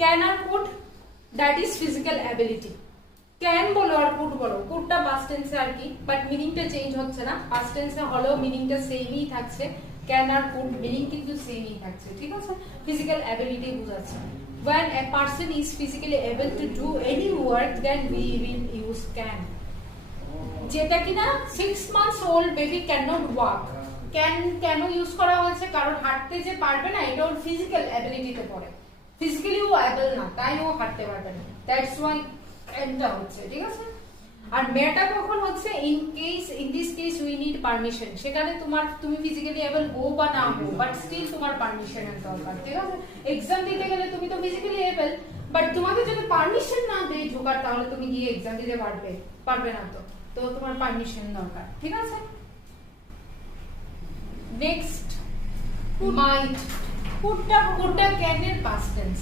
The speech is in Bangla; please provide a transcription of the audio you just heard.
Can or could that is physical ability. Can বলো আর কুড বলো, কুডটা পাস্ট টেন্সে আর কি, বাট মিনিংটা চেঞ্জ হচ্ছে না, পাস্ট টেন্সে হলেও মিনিংটা সেমই থাকছে, ক্যান আর কুড মিনিং কিন্তু সেমই থাকছে, ঠিক আছে? ফিজিক্যাল অ্যাবিলিটি বোঝাচ্ছে। when a person is physically able to do any work then we will use can। যেটা কিনা 6 months old baby cannot walk, can কেন ইউজ করা হয়েছে? কারণ হাঁটতে যে পারবে না, এটা ওর ফিজিক্যাল অ্যাবিলিটিতে পড়ে, ফিজিক্যালি ও অ্যাবল না, তাই ও হাঁটতে পারবে না, দ্যাটস ওয়াই ক্যানটা হচ্ছে, ঠিক আছে? আর মেটা কখন হচ্ছে? In this case we need permission, সেখানে তুমি ফিজিক্যালি অ্যাবল হো বা না হো, বাট স্টিল তোমার পারমিশনের দরকার, ঠিক আছে? এক্সাম দিতে গেলে তুমি তো ফিজিক্যালি অ্যাবল, বাট তোমাকে যদি পারমিশন না দেয় ঢোকার, তাহলে তুমি গিয়ে এক্সাম দিতে পারবে না, তো তোমার পারমিশন দরকার, ঠিক আছে? নেক্সট, মাইট। কুডটা ক্যানের পাস্ট টেন্স।